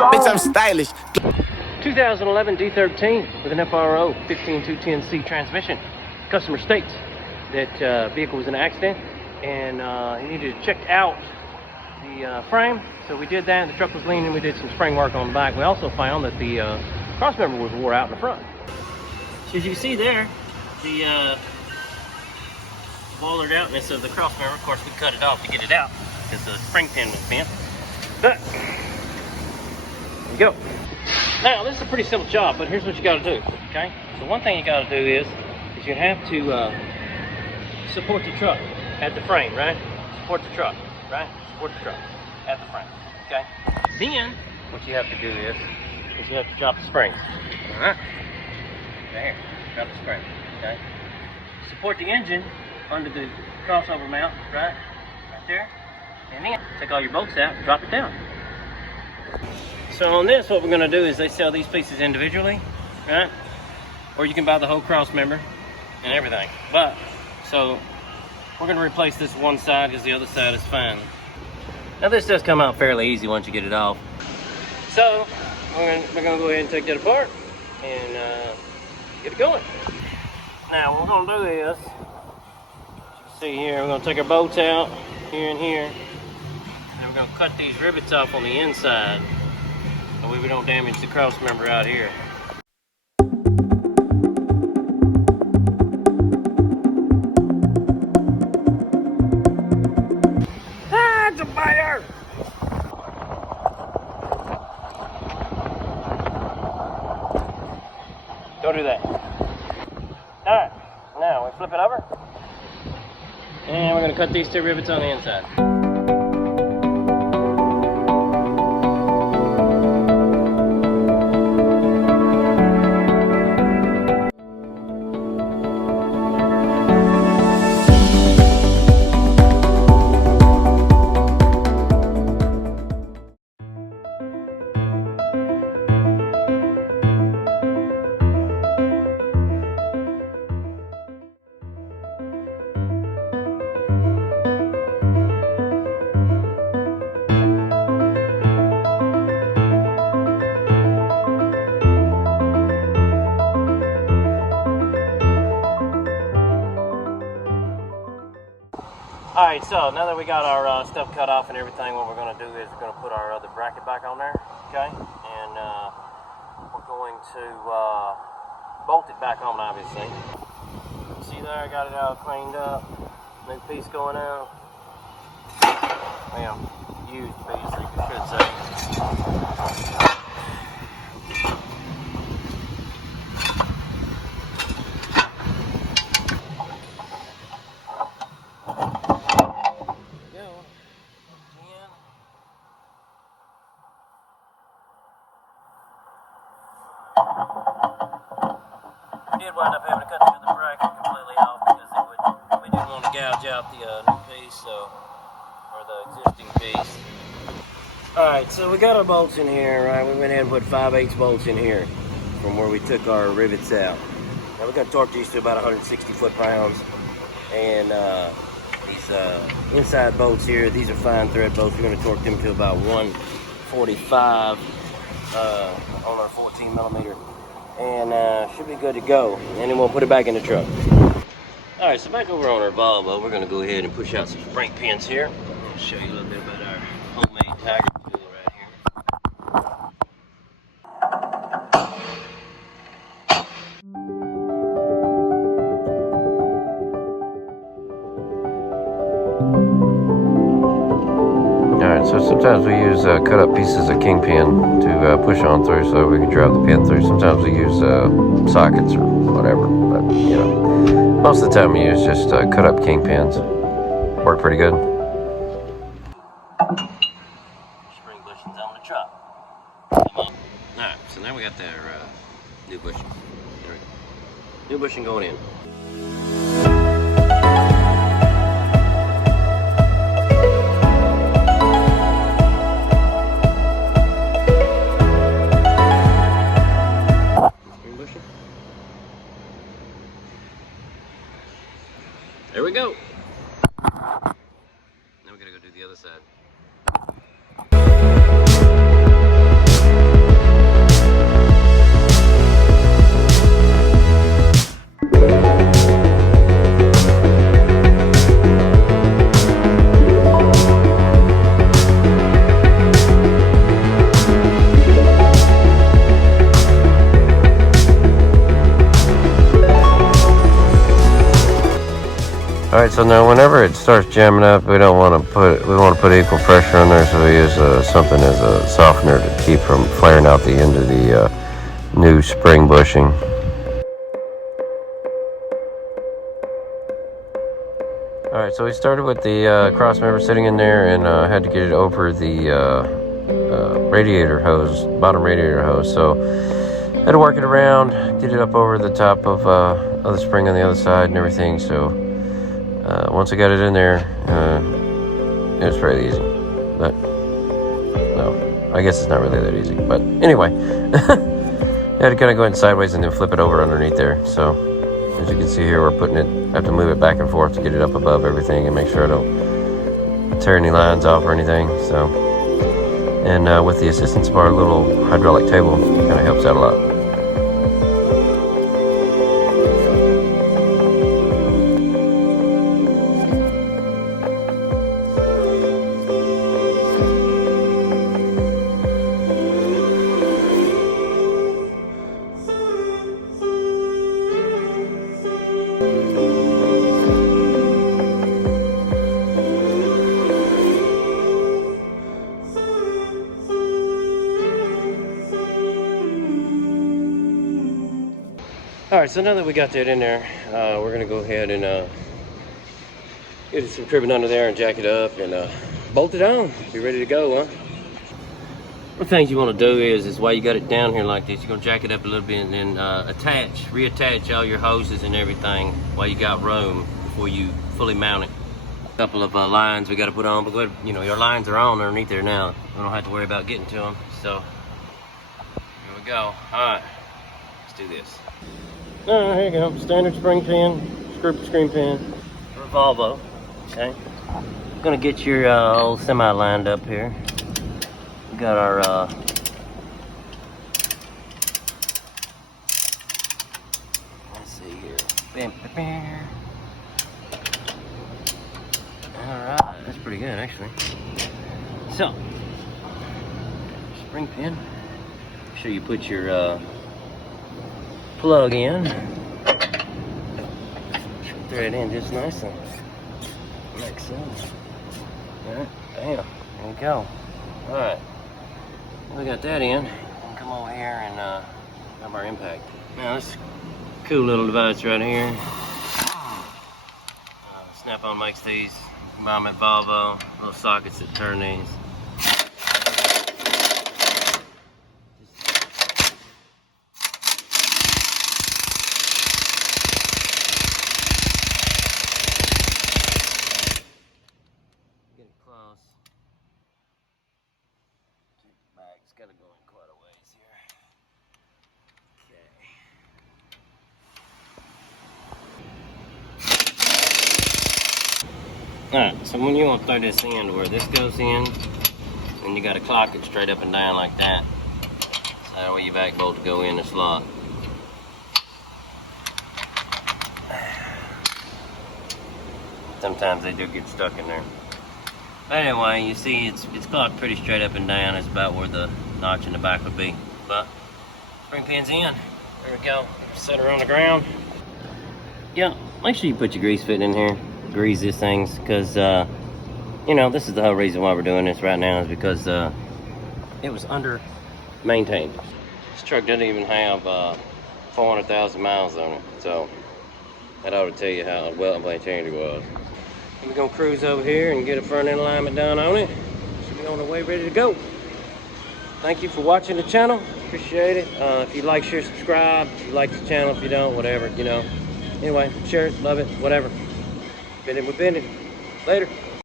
Bitch, I'm stylish. 2011 D13 with an FRO 15210C transmission. Customer states that vehicle was in an accident and he needed to check out the frame. So we did that. The truck was leaning. We did some spring work on the back. We also found that the crossmember was wore out in the front. So as you can see there, the boilered outness of the crossmember. Of course, we cut it off to get it out because the spring pin was bent. But there you go. Now, this is a pretty simple job, but here's what you got to do, okay? So one thing you got to do is you have to support the truck at the frame, right? Support the truck, right? Support the truck at the frame, okay? Then, what you have to do is you have to drop the springs, all right? Right here, drop the spring, okay? Support the engine under the crossover mount, right? Right there. And then take all your bolts out and drop it down. So on this, what we're going to do is they sell these pieces individually, right? Or you can buy the whole cross member and everything. But, so, we're going to replace this one side because the other side is fine. Now this does come out fairly easy once you get it off. So, we're going to go ahead and take that apart and get it going. Now what we're going to do is, as you can see here, we're going to take our bolts out here and here. And we're going to cut these rivets off on the inside. That way we don't damage the cross member out here. Ah, it's a fire! Don't do that. Alright, now we flip it over. And we're going to cut these two rivets on the inside. Alright, so now that we got our stuff cut off and everything, what we're going to do is we're going to put our other bracket back on there, okay? And we're going to bolt it back on, obviously. See there, I got it all cleaned up. New piece going out. Well, used piece, I should say. We did wind up having to cut the other bracket completely off because we didn't want to gouge out the new piece, or the existing piece. Alright, so we got our bolts in here, right? We went ahead and put 5/8 bolts in here from where we took our rivets out. Now we're going to torque these to about 160 foot-pounds. And these inside bolts here, these are fine thread bolts. We're going to torque them to about 145 on our 14 millimeter. And should be good to go. And then we'll put it back in the truck. Alright, so back over on our Volvo, we're going to go ahead and push out some spring pins here. I'll show you a little bit about our homemade tiger tool right here. Alright, so sometimes we use cut up pieces of kingpin to push on through so we can drive the pin through. Sometimes we use sockets or whatever, but you know, most of the time we use just cut up kingpins. Work pretty good. Spring bushings on the truck. Alright, so now we got their new bushing. There we go. New bushing going in. There we go. Now we gotta go do the other side. so now whenever it starts jamming up, we want to put equal pressure on there, so we use something as a softener to keep from flaring out the end of the new spring bushing. Alright, so we started with the Crossmember sitting in there, and had to get it over the radiator hose, bottom radiator hose, so had to work it around, get it up over the top of the spring on the other side and everything. So once I got it in there, it was fairly easy. But no, I guess it's not really that easy. But anyway, I had to kind of go in sideways and then flip it over underneath there. So as you can see here, we're putting it, I have to move it back and forth to get it up above everything and make sure I don't tear any lines off or anything. So, and with the assistance of our little hydraulic table, it kind of helps out a lot. Alright, so now that we got that in there, we're going to go ahead and get some trimming under there and jack it up and bolt it on. Be ready to go, huh? One of the things you want to do is while you got it down here like this, you're going to jack it up a little bit and then reattach all your hoses and everything while you got room before you fully mount it. A couple of lines we got to put on, but you know, your lines are on underneath there now. We don't have to worry about getting to them. So, here we go. Alright, let's do this. Here you go, standard spring pin, screen pin for Volvo. Okay, gonna get your old semi lined up here. We got our let's see here. Bam, bam, bam. All right, that's pretty good actually. So, spring pin. Make sure you put your plug in, thread in just nicely. Makes sense. Alright, bam, there you go. Alright, we got that in. We'll come over here and have our impact. Now this cool little device right here. Snap-on makes these. Buy them at Volvo. Little sockets that turn these. Bag's got to go in quite a ways here. Okay. Alright, so when you want to throw this in to where this goes in, then you got to clock it straight up and down like that. So that way your back bolt to go in the slot. Sometimes they do get stuck in there. But anyway, you see it's clocked pretty straight up and down. It's about where the notch in the back would be. But spring pin's in. There we go. Set her on the ground. Yeah, make sure you put your grease fit in here. Grease these things, because you know, this is the whole reason why we're doing this right now, is because it was under maintained. This truck doesn't even have 400,000 miles on it, so that ought to tell you how well maintained it was. We're gonna cruise over here and get a front end alignment done on it. Should be on the way, ready to go. Thank you for watching the channel. Appreciate it. If you like, share, subscribe. If you like the channel, if you don't, whatever, you know. Anyway, share it, love it, whatever. Been it, we've been it. Later.